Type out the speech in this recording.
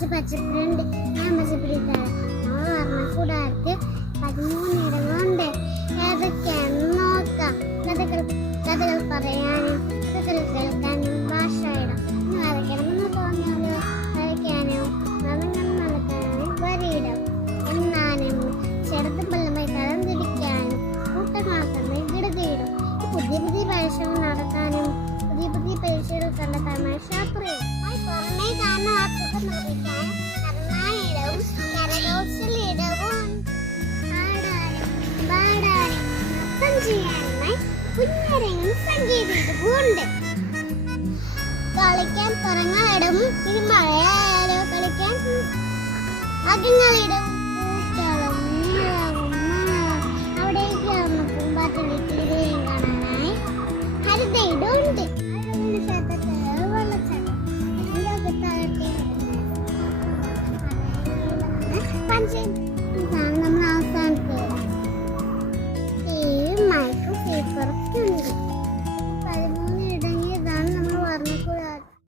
കുറച്ച് പച്ചപ്പുരുണ്ട് ഞാൻ പച്ചപ്പുരിക്കാറ് നമ്മൾ പറഞ്ഞ കൂടാർക്ക് പതിമൂന്ന് ഇടങ്ങളുണ്ട് ഏതൊക്കെയാണെന്ന് നോക്കാം കഥകൾ കഥകൾ പറയാനും കഥകൾ കേൾക്കാനും ഭാഷ ഇടം വരയ്ക്കണമെന്ന് തോന്നിയത് വരയ്ക്കാനും നടങ്ങം നടക്കാനും വരയിടും എന്നാനും ചെറുതും പല്ലമായി തരം തിരിക്കാനും കൂട്ടമാക്കുന്നതിന് കിടകയിടും പുതിയ പുതിയ പരിശ്രമം നടത്താനും കളിക്കാൻ തുറങ്ങളിടും ഇത് മഴയായാലോ കളിക്കാൻ അകങ്ങളിടും അവിടേക്ക് നമുക്ക് പാട്ട് വീട്ടിൽ കാണാനായി ഹരിതയിടുണ്ട് Bence ben namlansam böyle.